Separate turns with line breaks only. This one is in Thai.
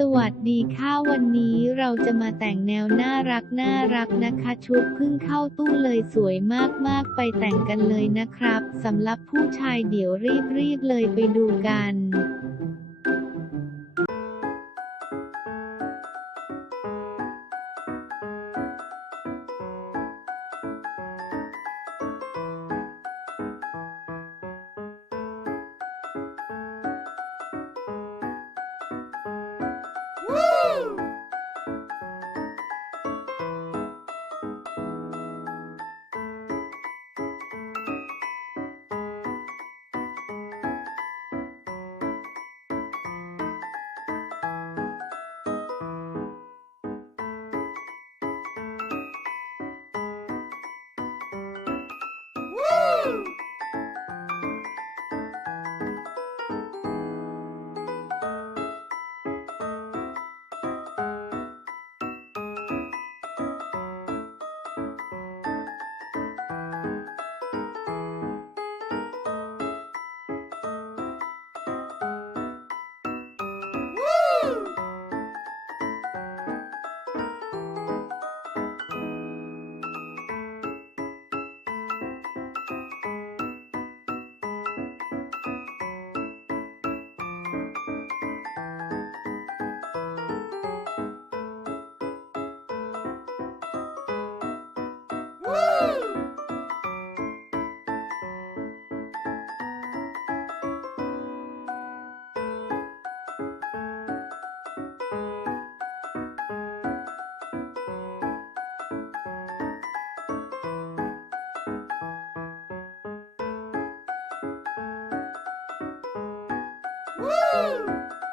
สวัสดีค่ะวันนี้เราจะมาแต่งแนวน่ารักน่ารักนะคะชุดเพิ่งเข้าตู้เลยสวยมากๆไปแต่งกันเลยนะครับสำหรับผู้ชายเดี๋ยวรีบๆเลยไปดูกัน Woo!
Woo!